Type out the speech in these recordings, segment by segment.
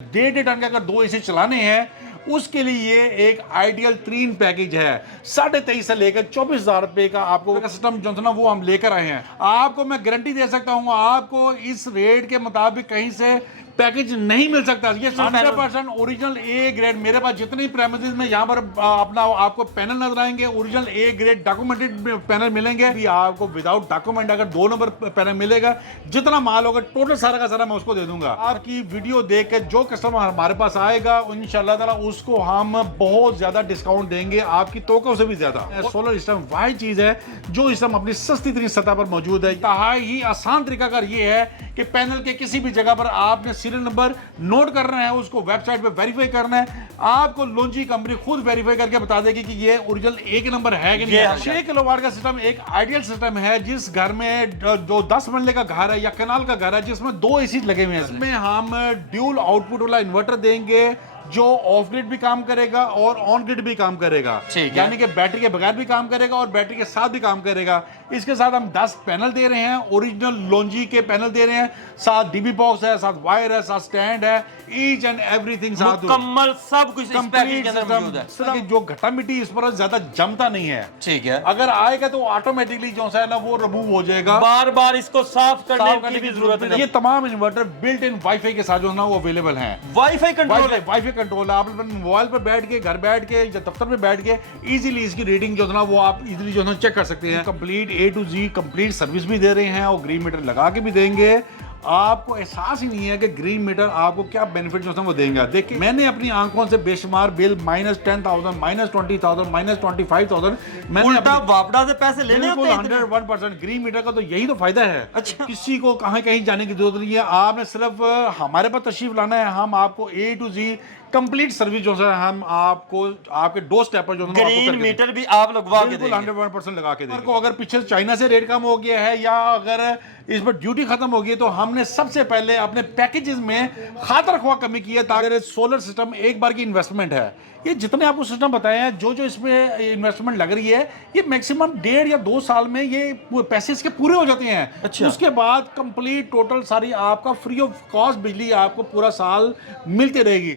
1.5 ton के अगर 2 AC चलाने हैं उसके लिए ये एक आइडियल 3 पैकेज है। 23.5 से लेकर 24,000 रुपए का आपको सिस्टम जो था ना वो हम लेकर आए हैं। आपको मैं गारंटी दे सकता हूं आपको इस रेट के मुताबिक कहीं से पैकेज नहीं मिल सकता। ये 100% ओरिजिनल ए ग्रेड। मेरे पास जितनी प्रेमिसेस में यहाँ पर अपना आपको पैनल नजर आएंगे original A grade documented panel मिलेंगे। भी आपको विदाउट डॉक्यूमेंट अगर 2 नंबर पैनल मिलेगा, जितना माल होगा टोटल सारा का सारा मैं उसको दे दूंगा। आपकी वीडियो देख के जो कस्टमर हमारे पास आएगा इंशाल्लाह ताला उसको हम बहुत ज्यादा डिस्काउंट देंगे, आपकी तोक़ों से भी ज्यादा। सोलर सिस्टम वही चीज है जो इस अपनी सस्ती तरीन सतह पर मौजूद है। ही आसान तरीका ये है कि पैनल के किसी भी जगह पर आपने सीरियल नंबर नोट करना है, उसको वेबसाइट पे वेरीफाई करना है। आपको लोंजी कंपनी खुद वेरीफाई करके बता देगी कि ये ओरिजिनल एक नंबर है कि नहीं। 6 किलोवाट का सिस्टम एक आइडियल सिस्टम है। जिस घर में जो 10 मंजिले का घर है या कनाल का घर है जिसमें 2 एसी लगे हुए हैं, इसमें हम ड्यूल आउटपुट वाला इन्वर्टर देंगे जो ऑफ ग्रिड भी काम करेगा और ऑन ग्रिड भी काम करेगा, यानी कि बैटरी के बगैर भी काम करेगा और बैटरी के साथ भी काम करेगा। इसके साथ हम 10 पैनल दे रहे हैं, ओरिजिनल लोंजी के पैनल दे रहे हैं, साथ डीबी बॉक्स है, साथ वायर है, साथ स्टैंड है, ईच एंड एवरीथिंग साथ मुकम्मल सब कुछ इस पैकेज के अंदर मौजूद है। जो घटा मिट्टी इस पर ज्यादा जमता नहीं है, ठीक है। अगर आएगा तो ऑटोमेटिकली जो है ना वो रिमूव हो जाएगा, बार बार इसको साफ करने की भी जरूरत नहीं। ये तमाम इन्वर्टर बिल्ट इन वाईफाई के साथ जो है ना वो अवेलेबल है। वाईफाई कंट्रोल है, वाईफाई कंट्रोल है। आप अपने मोबाइल पर बैठ के, घर बैठ के या दफ्तर में बैठ के इजीली इसकी रेटिंग जो है ना वो आप इजीली जो है चेक कर सकते हैं। Complete A to Z complete service भी दे रहे हैं और ग्रीन मीटर लगा के भी देंगे। आपको एहसास ही नहीं है कि ग्रीन मीटर आपको क्या बेनिफिट जो है वो देंगे। देखिए मैंने अपनी आंखों से बेशुमार बिल -10,000 -20,000 -25,000 मैंने उल्टा वापड़ा से पैसे लेने होते हैं। 101% ग्रीन मीटर का तो यही तो फायदा है। अच्छा। किसी को कहीं जाने की जरूरत नहीं है, आपने सिर्फ हमारे पास तशरीफ लाना है। हम आपको A to Z complete service जो है हम आपको आपके डोर स्टेप पर जो है ग्रीन मीटर भी आप लगवा के देंगे, 101% लगा के देंगे। अगर पीछे चाइना से रेट कम हो गया है या अगर इस पर ड्यूटी खत्म हो गई तो हमने सबसे पहले अपने पैकेजेस में खातर ख्वाह कमी की है, ताकि सोलर सिस्टम एक बार की इन्वेस्टमेंट है। ये जितने आपको सिस्टम बताए हैं जो इसमें इन्वेस्टमेंट लग रही है ये मैक्सिमम 1.5 या 2 साल में ये पैसे इसके पूरे हो जाते हैं। अच्छा। उसके बाद कंप्लीट टोटल सारी आपका फ्री ऑफ कॉस्ट बिजली आपको पूरा साल मिलती रहेगी।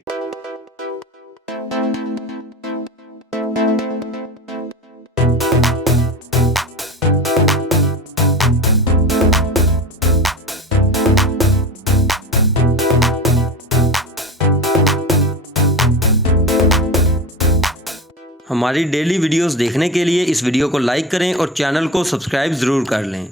हमारी डेली वीडियोस देखने के लिए इस वीडियो को लाइक करें और चैनल को सब्सक्राइब जरूर कर लें।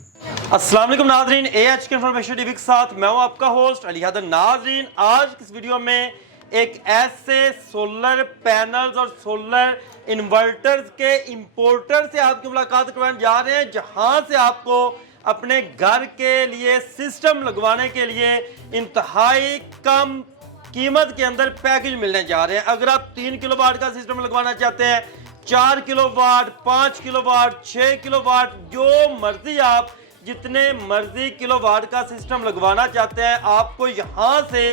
अस्सलाम वालेकुम नाजरीन, AHK इन्फॉर्मेशन टीवी के साथ मैं हूं आपका होस्ट अली हैदर। नाजरीन आज की इस वीडियो में एक ऐसे सोलर पैनल्स और सोलर इन्वर्टर्स के इंपोर्टर से आपकी मुलाकात करवाने जा रहे हैं, जहां से आपको अपने घर के लिए सिस्टम लगवाने के लिए इंतहाई कम कीमत के अंदर पैकेज मिलने जा रहे हैं। अगर आप 3 किलोवाट का सिस्टम लगवाना चाहते हैं, 4 किलोवाट, 5 किलोवाट, 6 किलोवाट, जो मर्जी आप जितने मर्जी किलोवाट का सिस्टम लगवाना चाहते हैं, आपको यहां से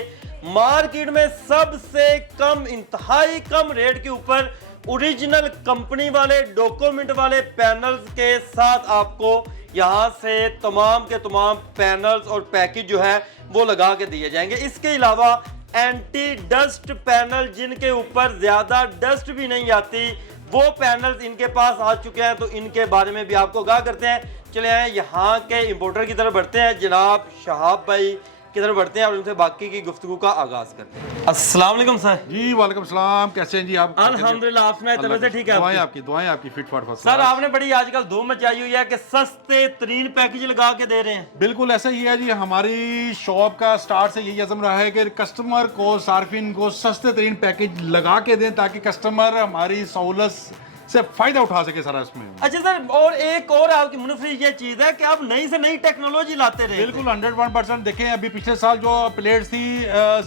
मार्केट में सबसे कम इंतहाई कम रेट के ऊपर ओरिजिनल कंपनी वाले डॉक्यूमेंट वाले पैनल्स के साथ आपको यहां से तमाम के तमाम पैनल्स और पैकेज जो है वो लगा के दिए जाएंगे। इसके अलावा एंटी डस्ट पैनल जिनके ऊपर ज्यादा डस्ट भी नहीं आती, वो पैनल्स इनके पास आ चुके हैं, तो इनके बारे में भी आपको आगाह करते हैं। चले आए यहाँ के इंपोर्टर की तरफ बढ़ते हैं, जनाब शहाब भाई की तरफ बढ़ते हैं और उनसे बाकी की गुफ्तगू का आगाज करते हैं। अस्सलाम वालेकुम सर। जी वालेकुम सलाम, कैसे हैं जी आप? अल्हम्दुलिल्लाह, आप सुनाए तरह से ठीक है? दुआएं आपकी फिट फाट फर्स्ट। सर आपने बड़ी आजकल धूम मचाई हुई है कि सस्ते तरीन पैकेज लगा के दे रहे हैं। बिल्कुल ऐसा ही है जी, हमारी शॉप का स्टार्ट से यही अज़म रहा है कि कस्टमर को, सार्फिन को सस्ते तरीन पैकेज लगा के दें ताकि कस्टमर हमारी सहूलत से फायदा उठा सके सारा इसमें। अच्छा सर, और एक और आपकी मुनाफी ये चीज है कि आप नई से नई टेक्नोलॉजी लाते रहे। बिल्कुल 101%। देखें अभी पिछले साल जो प्लेट थी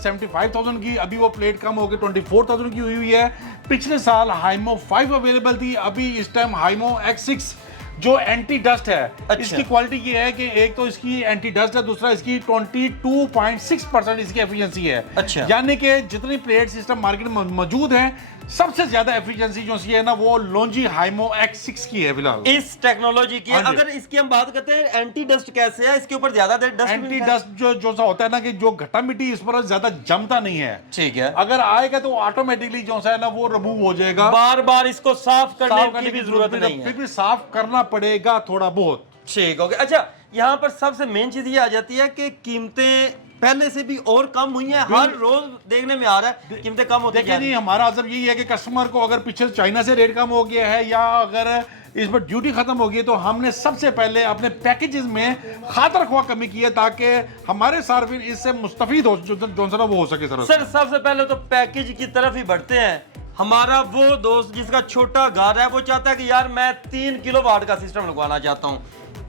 75,000 की, अभी वो प्लेट कम होकर 24,000 की हुई है। पिछले साल हाइमो 5 अवेलेबल थी, अभी इस टाइम हाइमो X6 जो एंटी डस्ट है। अच्छा। इसकी क्वालिटी ये है कि एक तो इसकी एंटी डस्ट है, दूसरा इसकी 22.6% इसकी एफिशिएंसी है। अच्छा। यानी कि जितनी प्लेट सिस्टम मार्केट में मौजूद है, सबसे ज्यादा एफिशिएंसी जो सी है ना वो लोंजी हाइमो X6 की है फिलहाल। इस टेक्नोलॉजी की। हाँ जी। अगर इसकी हम बात करते हैं एंटी डस्ट कैसे है, इसके ऊपर ज्यादा देर डस्ट एंटी डस्ट जो सा होता है ना कि जो घटा मिट्टी इस पर ज्यादा जमता नहीं है। ठीक है। अगर आएगा तो ऑटोमेटिकली जो सा है ना वो रिमूव हो जाएगा। बार बार इसको साफ साफ करने की भी जरूरत नहीं है। फिर भी साफ करना पड़ेगा थोड़ा बहुत। ठीक हो गया। अच्छा, यहाँ पर सबसे मेन चीज ये आ जाती है कि कीमतें पहले से भी और कम हुई हैं। हर रोज देखने में आ रहा है कीमतें कम होती देखिए जा रही नहीं, हैं। हमारा असर यही है कि कस्टमर को अगर पीछे चाइना से रेट कम हो गया है या अगर इस पर ड्यूटी खत्म हो गई है, तो हमने सबसे पहले अपने पैकेजेस में खातर ख्वाह कमी की है ताकि हमारे सार्फिन इससे मुस्तफीद हो जो सा ना वो हो सके। सर सबसे पहले तो पैकेज की तरफ ही बढ़ते हैं। हमारा वो दोस्त जिसका छोटा घर है वो चाहता है कि यार मैं 3 किलोवाट का सिस्टम लगवाना चाहता हूँ,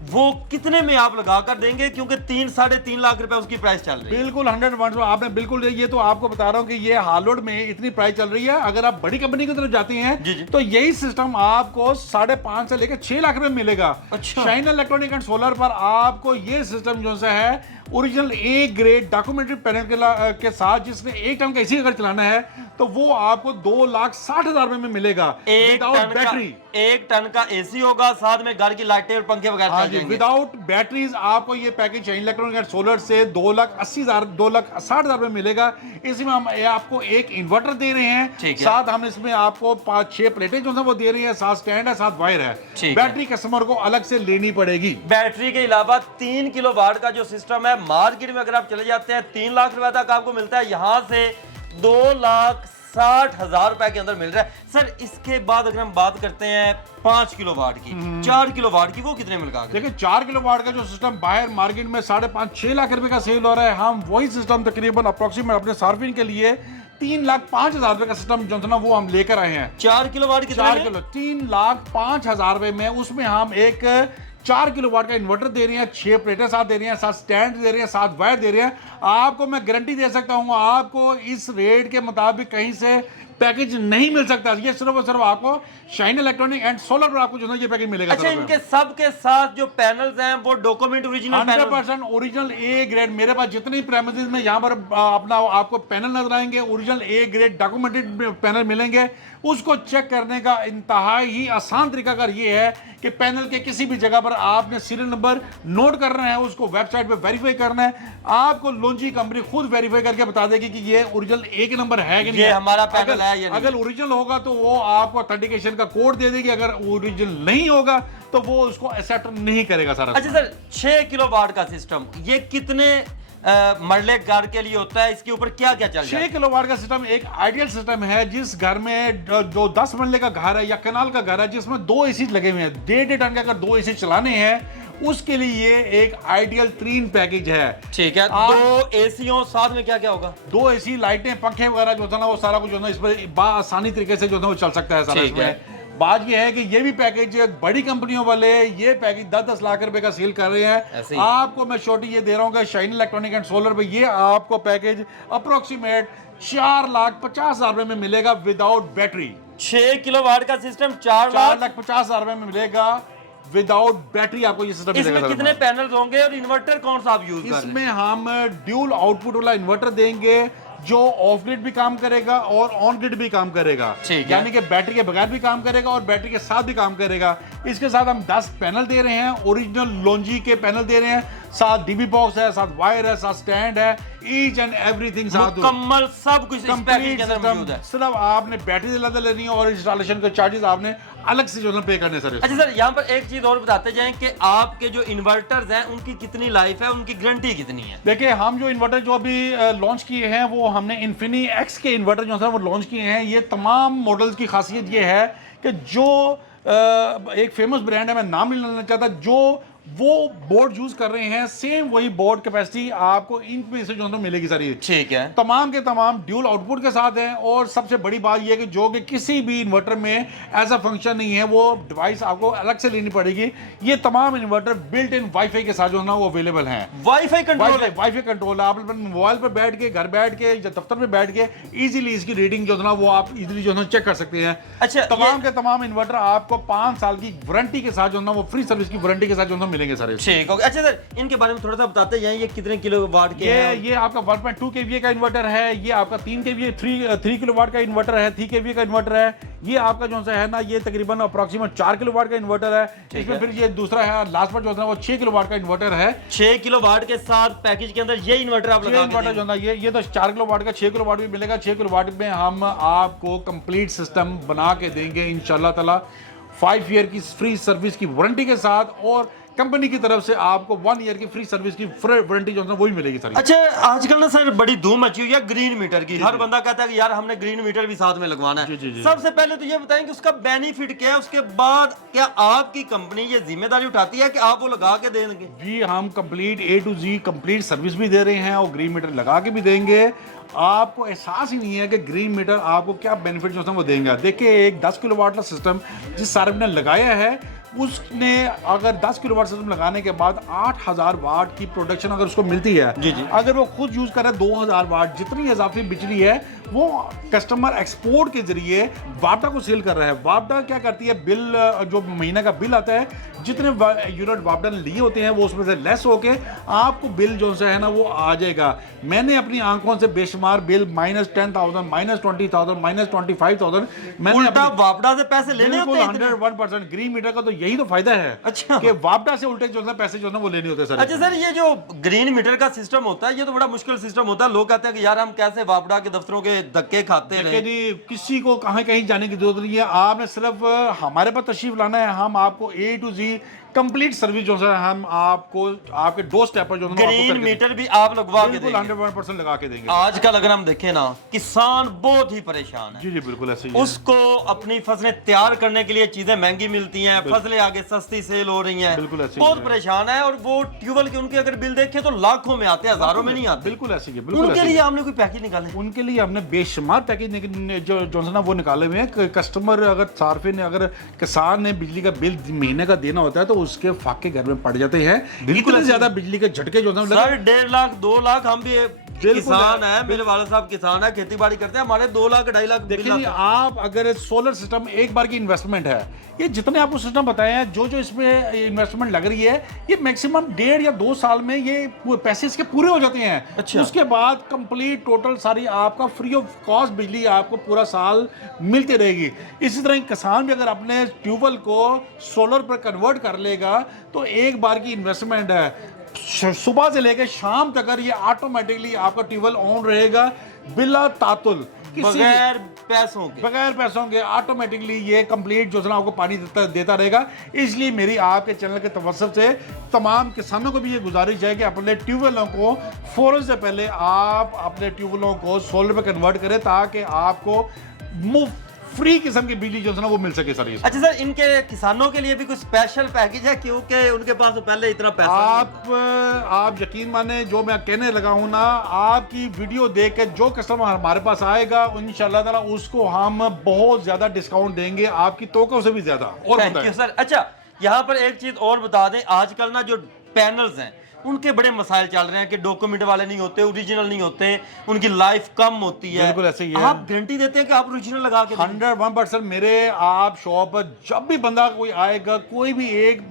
वो कितने में आप लगा कर देंगे? क्योंकि 3-3.5 लाख रुपए उसकी प्राइस चल रही है। बिल्कुल 100% आपने बिल्कुल, ये तो आपको बता रहा हूँ कि ये हार्डवुड में इतनी प्राइस चल रही है। अगर आप बड़ी कंपनी की तरफ जाती हैं जी जी। तो यही सिस्टम आपको 5.5 से लेकर 6 लाख रुपए में मिलेगा। अच्छा। शाइन इलेक्ट्रॉनिक एंड सोलर पर आपको ये सिस्टम जो सा है original A grade documentary panel के साथ, जिसने 1 टन का एसी अगर चलाना है तो वो आपको 2,60,000 रुपए में मिलेगा। Without battery. 1 टन का एसी होगा, साथ में घर की लाइटें और पंखे वगैरह हाँ चल जी, जाएंगे। विदाउट बैटरीज आपको ये package shine electronic and solar से 2,80,000 2,60,000 में मिलेगा। इसमें हम आपको एक इन्वर्टर दे रहे हैं, ठीक है। साथ हम इसमें आपको 5-6 प्लेटें जो है वो दे रही है, साथ स्टैंड है, साथ वायर है। ठीक है। बैटरी कस्टमर को अलग से लेनी पड़ेगी। बैटरी के अलावा 3 किलोवाट का जो सिस्टम है मार्केट में अगर आप चले जाते हैं 3 लाख रुपए तक आपको मिलता है, यहाँ से 2,60,000 रुपए के अंदर मिल रहा है। सर इसके बाद अगर हम बात करते हैं 5 किलोवाट की, 4 किलोवाट की, वो कितने में लगा? देखिए 4 किलोवाट का जो सिस्टम बाहर मार्केट में 5.5-6 लाख रुपए का सेल हो रहा है, हम वही सिस्टम तकरीबन अप्रोक्सीमेट अपने सार्फिन के लिए 3,05,000 रुपए का सिस्टम जो ना वो हम लेकर आए हैं। 4 किलोवाट की 4 किलो 3,05,000 रुपए में, उसमें हम एक 4 किलोवाट का इन्वर्टर दे रहे हैं, 6 प्लेटें साथ दे रहे हैं, साथ स्टैंड दे रहे हैं, साथ वायर दे रहे हैं। आपको मैं गारंटी दे सकता हूँ आपको इस रेट के मुताबिक कहीं से पैकेज नहीं मिल सकता। ये सिर्फ और सिर्फ आपको शाइन इलेक्ट्रॉनिक एंड सोलर पर आपको जो है ये पैकेज मिलेगा। अच्छा, इनके सब के साथ जो पैनल्स हैं वो document original 100% original A grade. मेरे पास जितनी प्रेमिसेस में यहाँ पर अपना आपको पैनल नजर आएंगे, original A grade documented panel मिलेंगे। उसको चेक करने का इंतहाई ही आसान तरीका कर ये है कि पैनल के किसी भी जगह पर आपने सीरियल नंबर नोट करना है, उसको वेबसाइट पे वेरीफाई करना है। आपको लोंजी कंपनी खुद वेरीफाई करके बता देगी कि ये ओरिजिनल ए के नंबर है कि नहीं। ये हमारा पैनल है या नहीं। अगर ओरिजिनल होगा तो वो आपको ऑथेंटिकेशन का कोड दे देगी, अगर ओरिजिनल नहीं होगा तो वो उसको एक्सेप्ट नहीं करेगा सारा। अच्छा सर, 6 किलोवाट का सिस्टम ये कितने मरले घर के लिए होता है? इसके ऊपर क्या क्या चल रहा है? 6 किलोवाट का सिस्टम एक आइडियल सिस्टम है जिस घर में जो 10 मरले का घर है या कनाल का घर है जिसमें 2 एसी लगे हुए हैं, 1.5 टन के अगर 2 एसी चलाने हैं, उसके लिए ये एक आइडियल 3 पैकेज है। ठीक है। 2 एसीओ साथ में क्या क्या होगा? 2 एसी, लाइटें, पंखे वगैरह जो था ना वो सारा कुछ जो है ना इस पर आसानी तरीके से जो है वो चल सकता है सारा। ठीक है। इसमें बात ये है कि ये भी पैकेज बड़ी कंपनियों वाले ये पैकेज 10-10 लाख रुपए का सेल कर रहे ऐसे हैं। ही। आपको मैं छोटी ये दे रहा हूँ कि शाइन इलेक्ट्रॉनिक एंड सोलर पे ये आपको पैकेज अप्रोक्सीमेट 4,50,000 रुपए में मिलेगा विदाउट बैटरी। 6 किलोवाट का सिस्टम 4,50,000 रुपए में मिलेगा विदाउट बैटरी। आपको ये सिस्टम इसमें कितने पैनल्स होंगे और इन्वर्टर कौन सा आप यूज कर रहे हैं? इसमें हम ड्यूल आउटपुट वाला इन्वर्टर देंगे जो ऑफ ग्रिड भी काम करेगा और ऑन ग्रिड भी काम करेगा। ठीक है। यानी कि बैटरी के बगैर भी काम करेगा और बैटरी के साथ भी काम करेगा। इसके साथ हम 10 पैनल दे रहे हैं, ओरिजिनल लोंजी के पैनल दे रहे हैं, साथ डीबी बॉक्स है, साथ वायर है, साथ स्टैंड है, ईच एंड एवरीथिंग साथ मुकम्मल सब कुछ इस पैकेज के अंदर सिस्टम। मौजूद है। सिर्फ आपने बैटरी अलग लेनी है और इंस्टॉलेशन के चार्जेस आपने अलग से जो है पे करने सर। अच्छा सर, यहाँ पर एक चीज और बताते जाएं कि आपके जो इन्वर्टर्स हैं उनकी कितनी लाइफ है, उनकी गारंटी कितनी है? देखिए हम जो इन्वर्टर जो अभी लॉन्च किए हैं वो हमने इन्फिनी एक्स के इन्वर्टर जो है वो लॉन्च किए हैं। ये तमाम मॉडल्स की खासियत ये है कि जो एक फेमस ब्रांड है, मैं नाम नहीं लेना चाहता, जो वो बोर्ड यूज कर रहे हैं, सेम वही बोर्ड कैपेसिटी आपको इनमें से जो है मिलेगी सारी। ठीक है, तमाम के तमाम ड्यूल आउटपुट के साथ हैं। और सबसे बड़ी बात यह है कि जो कि किसी भी इन्वर्टर में ऐसा फंक्शन नहीं है, वो डिवाइस आपको अलग से लेनी पड़ेगी। ये तमाम इन्वर्टर बिल्ट इन वाईफाई के साथ जो है ना वो अवेलेबल हैं। वाईफाई कंट्रोल है, वाईफाई कंट्रोल है। आप अपने मोबाइल पर बैठ के, घर बैठ के या दफ्तर में बैठ के इजीली इसकी रेटिंग जो है ना वो आप इजीली जो है चेक कर सकते हैं। अच्छा, तमाम के तमाम इन्वर्टर आपको 5 साल की वारंटी के साथ जो है ना वो फ्री सर्विस की वारंटी के साथ जो है ना मिलेंगे सारे। ठीक है। अच्छा सर, इनके बारे में थोड़ा सा बताते हैं, ये कितने किलोवाट के हैं? ये आपका 1.2 kVA का इन्वर्टर है। ये आपका 3 kVA 3 किलोवाट का इन्वर्टर है, 3 kVA का इन्वर्टर है। ये आपका जो है ना ये तकरीबन अप्रॉक्सीमेट 4 किलोवाट का इन्वर्टर है। इसमें फिर ये दूसरा है लास्ट पर जो है वो 6 किलोवाट का इन्वर्टर है। 6 किलोवाट के साथ पैकेज के अंदर ये इन्वर्टर आप लगा इन्वर्टर जो है ना ये तो 4 किलोवाट का 6 किलोवाट भी मिलेगा। 6 किलोवाट में हम आपको कंप्लीट सिस्टम बना के देंगे इंशाल्लाह ताला 5 ईयर की फ्री सर्विस की वारंटी के साथ। और कंपनी की तरफ से आपको 1 ईयर की फ्री सर्विस की वारंटी जो है वही मिलेगी सारी। अच्छा, आजकल ना सर बड़ी धूम मची हुई है ग्रीन मीटर की। हर बंदा कहता है कि यार हमने ग्रीन मीटर भी साथ में लगवाना है। जी। सबसे पहले तो ये बताएं कि उसका बेनिफिट क्या है, उसके बाद क्या आपकी कंपनी ये जिम्मेदारी उठाती है कि आप वो लगा के देंगे? जी, हम complete A to Z complete service भी दे रहे हैं और ग्रीन मीटर लगा के भी देंगे। आपको एहसास ही नहीं है कि ग्रीन मीटर आपको क्या बेनिफिट जो है वो देंगे। देखिए, एक 10 किलोवाट का सिस्टम जिस सारे ने लगाया है, उसने अगर 10 किलोवाट सिस्टम लगाने के बाद 8000 वाट की प्रोडक्शन अगर उसको मिलती है, जी। अगर वो खुद यूज करे 2000 वाट, जितनी इजाफी बिजली है वो कस्टमर एक्सपोर्ट के जरिए वापडा को सेल कर रहा है। वापडा क्या करती है, बिल जो महीने का बिल आता है, जितने यूनिट वापडा ने लिए होते हैं वो उसमें से लेस होके आपको बिल जो है ना वो आ जाएगा। मैंने अपनी आंखों से बेशुमार बिल -10,000, -20,000, -25,000 उल्टा वापडा से पैसे लेने होते हैं। 101% ग्रीन मीटर का तो यही तो फायदा है। अच्छा, कि वापडा से उल्टे जो है पैसे जो है वो लेने होते हैं सर। अच्छा सर, ये जो ग्रीन मीटर का सिस्टम होता है ये तो बड़ा मुश्किल सिस्टम होता है। लोग कहते हैं कि यार हम कैसे वापडा के दफ्तरों के धक्के खाते रहे। जी, किसी को कहीं जाने की जरूरत नहीं है। आपने सिर्फ हमारे पास तशरीफ लाना है। हम आपको A to Z complete service जो है हम आपको आपके डोर स्टेप पर जो है ग्रीन मीटर भी आप लगवा के देंगे? 100% लगा के देंगे। आजकल अगर हम देखें ना, किसान बहुत ही परेशान है। जी बिल्कुल ऐसे ही है। उसको अपनी फसलें तैयार करने के लिए चीजें महंगी मिलती हैं, फसलें आगे सस्ती सेल हो रही हैं, बिल्कुल ऐसे ही बहुत है। परेशान है। और वो ट्यूबवेल के उनके अगर बिल देखें तो लाखों में आते हैं, हजारों में नहीं आते। बिल्कुल ऐसे ही है, बिल्कुल उनके ऐसे ही लिए है। हमने कोई पैकेज निकाले? उनके लिए हमने बेशुमार पैकेज जो है ना वो निकाले हुए हैं। कस्टमर अगर सार्फिन ने अगर किसान ने बिजली का बिल महीने का देना होता है तो उसके फाके घर में पड़ जाते हैं। इतने ज्यादा बिजली के झटके जो है सर 1.5 लाख 2 लाख, हम भी बिल्कुल किसान है, मेरे वाले साहब किसान है, खेती बाड़ी करते हैं, हमारे 2 लाख 2.5 लाख बिल देखिए, आता है। आप अगर सोलर सिस्टम एक बार की इन्वेस्टमेंट है, ये जितने आपको सिस्टम बताए हैं, जो इसमें इन्वेस्टमेंट लग रही है, ये मैक्सिमम 1.5 या 2 साल में ये पैसे इसके पूरे हो जाते हैं। अच्छा। उसके बाद कंप्लीट टोटल सारी आपका फ्री ऑफ कॉस्ट बिजली आपको पूरा साल मिलती रहेगी। इसी तरह किसान भी अगर अपने ट्यूबवेल को सोलर पर कन्वर्ट कर लेगा तो एक बार की इन्वेस्टमेंट है, सुबह से लेकर शाम तक ये ऑटोमेटिकली आपका ट्यूबवेल ऑन रहेगा बिला तातुल, बगैर पैसों के ऑटोमेटिकली ये कंप्लीट जो है ना आपको पानी देता रहेगा। इसलिए मेरी आपके चैनल के तवज्जुह से तमाम किसानों को भी ये गुजारिश है कि अपने ट्यूबवेलों को फौरन से पहले आप अपने ट्यूबवेलों को सोलर पे कन्वर्ट करें ताकि आपको मुफ्त फ्री किस्म की बिजली जो है ना वो मिल सके सर। अच्छा सर, इनके किसानों के लिए भी कुछ स्पेशल पैकेज है क्योंकि उनके पास तो पहले इतना पैसा आप यकीन माने जो मैं कहने लगा हूं ना, आपकी वीडियो देख के जो कस्टमर हमारे पास आएगा इंशाल्लाह ताला उसको हम बहुत ज्यादा डिस्काउंट देंगे, आपकी तोक़ों से भी ज्यादा। और थैंक यू सर। अच्छा, यहाँ पर एक चीज और बता दें, आजकल ना जो पैनल्स हैं उनके बड़े मसाइल चल रहे हैं कि डॉक्यूमेंट वाले नहीं होते, ओरिजिनल नहीं होते, उनकी लाइफ कम होती है। बिल्कुल ऐसे ही है। आप गारंटी देते हैं कि आप ओरिजिनल लगा के 101% मेरे आप शॉप पर जब भी बंदा कोई आएगा, कोई भी एक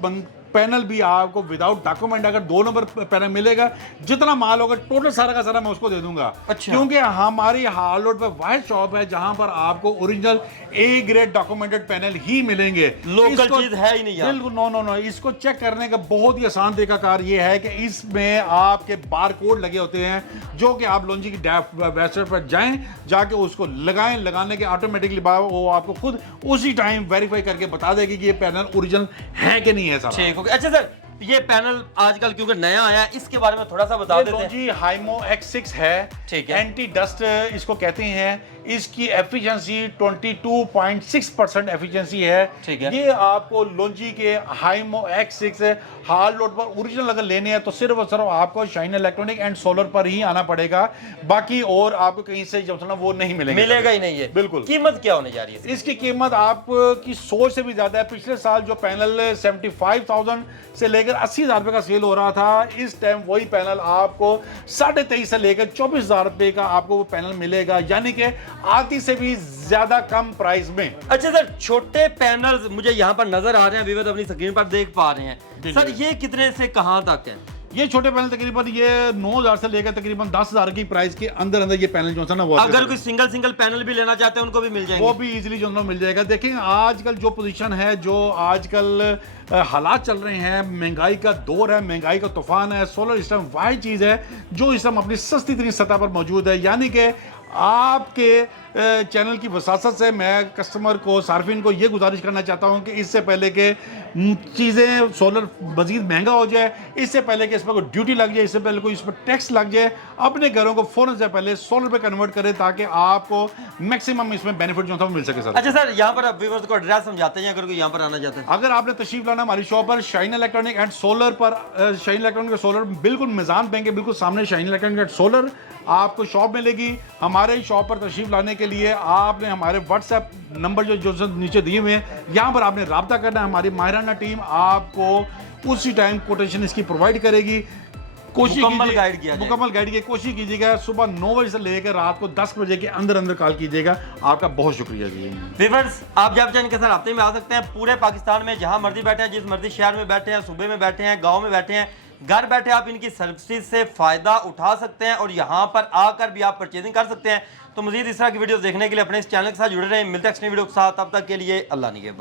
पैनल भी आपको विदाउट डॉक्यूमेंट अगर 2 नंबर पैनल मिलेगा, जितना माल होगा टोटल सारा का सारा मैं उसको दे दूंगा। अच्छा। क्योंकि हमारी हाल रोड पे वाइड शॉप है जहां पर आपको original A grade documented panel ही मिलेंगे। लोकल चीज है ही नहीं यार। बिल्कुल नो। इसको चेक करने का बहुत ही आसान तरीका कार ये है कि इसमें आपके बार कोड लगे होते हैं जो कि आप लॉन्जी की वेबसाइट पर जाएं, जाके उसको लगाने के ऑटोमेटिकली वो आपको खुद उसी टाइम वेरीफाई करके बता देगी कि ये पैनल ओरिजिनल है कि नहीं है सारा। अच्छा सर, ये पैनल आजकल क्योंकि नया आया है, इसके बारे में थोड़ा सा बता देते हैं। जी हाइमो X6 है, ठीक है। एंटी डस्ट इसको कहते हैं। इसकी एफिशिएंसी 22.6% एफिशिएंसी है। ठीक है। ये आपको लोंजी के हाइमो X6 हार्ड लोड पर ओरिजिनल अगर लेने हैं तो सिर्फ और सिर्फ आपको शाइन इलेक्ट्रॉनिक एंड सोलर पर ही आना पड़ेगा, बाकी और आपको कहीं से जो ना वो नहीं मिलेगा। मिलेगा ही नहीं है, बिल्कुल। कीमत क्या होने जा रही है? इसकी कीमत आपकी सोच से भी ज्यादा है। पिछले साल जो पैनल 75,000 से लेकर 80,000 रुपए का सेल हो रहा था, इस टाइम वही पैनल आपको 23,500 से लेकर 24,000 रुपए का आपको वो पैनल मिलेगा, यानी कि आधी से भी ज्यादा कम प्राइस में। अच्छा सर, छोटे पैनल्स मुझे यहाँ पर नजर आ रहे हैं, विवेक अपनी स्क्रीन पर देख पा रहे हैं सर, ये कितने से कहां तक है? ये छोटे पैनल तकरीबन ये 9,000 से लेकर तकरीबन 10,000 की प्राइस के अंदर अंदर ये पैनल जो है ना वो अगर कोई सिंगल पैनल भी लेना चाहते हैं उनको भी मिल जाएंगे, वो भी इजीली जो है ना मिल जाएगा। देखें आजकल जो पोजीशन है, जो आजकल हालात चल रहे हैं, महंगाई का दौर है, महंगाई का तूफान है, सोलर सिस्टम वाहिद चीज़ है जो इस समय अपनी सस्ती तरीन सतह पर मौजूद है। यानी कि आपके चैनल की वसासत से मैं कस्टमर को, सार्फिन को ये गुजारिश करना चाहता हूँ कि इससे पहले कि चीज़ें सोलर मज़ीद महंगा हो जाए, इससे पहले कि इस पर कोई ड्यूटी लग जाए, इससे पहले कोई इस पर टैक्स लग जाए, अपने घरों को फ़ौरन से पहले सोलर पे कन्वर्ट करें ताकि आपको मैक्सिमम इसमें बेनिफिट जो था मिल सके सर। अच्छा सर, यहाँ पर आप व्यूअर्स को एड्रेस समझाते हैं अगर कोई यहाँ पर आना चाहते हैं। अगर आपने तशरीफ लाना हमारी शॉप पर शाइन इलेक्ट्रॉनिक एंड सोलर पर, शाइन इलेक्ट्रॉनिक एंड सोलर बिल्कुल मैदान बैंक के बिल्कुल सामने शाइन इलेक्ट्रॉनिक एंड सोलर आपको शॉप मिलेगी। हमारे शॉप पर तशरीफ लाने के लिए आपने हमारे व्हाट्सएप नंबर जो नीचे दिए हुए हैं, यहाँ पर आपने राब्ता करना है। हमारी माहिराना टीम आपको उसी टाइम कोटेशन इसकी प्रोवाइड करेगी। मुकम्मल गाइड किया जाएगा। मुकम्मल गाइड की कोशिश कीजिएगा। सुबह 9 बजे से लेकर रात को 10 बजे के अंदर अंदर कॉल कीजिएगा। आपका बहुत शुक्रिया जी। व्यूअर्स, आप जब चाहें के साथ हफ्ते में आ सकते हैं, पूरे पाकिस्तान में जहां मर्जी बैठे हैं, जिस मर्जी शहर में बैठे हैं, सूबे में बैठे हैं, गांव में बैठे हैं, घर बैठे आप इनकी सर्विसेज से फायदा उठा सकते हैं और यहां पर आकर भी आप परचेजिंग कर सकते हैं। तो मजीद इस तरह की वीडियोस देखने के लिए अपने इस चैनल के साथ जुड़े रहें। मिलते हैं नेक्स्ट वीडियो के साथ, तब तक के लिए अल्लाह निगहबान।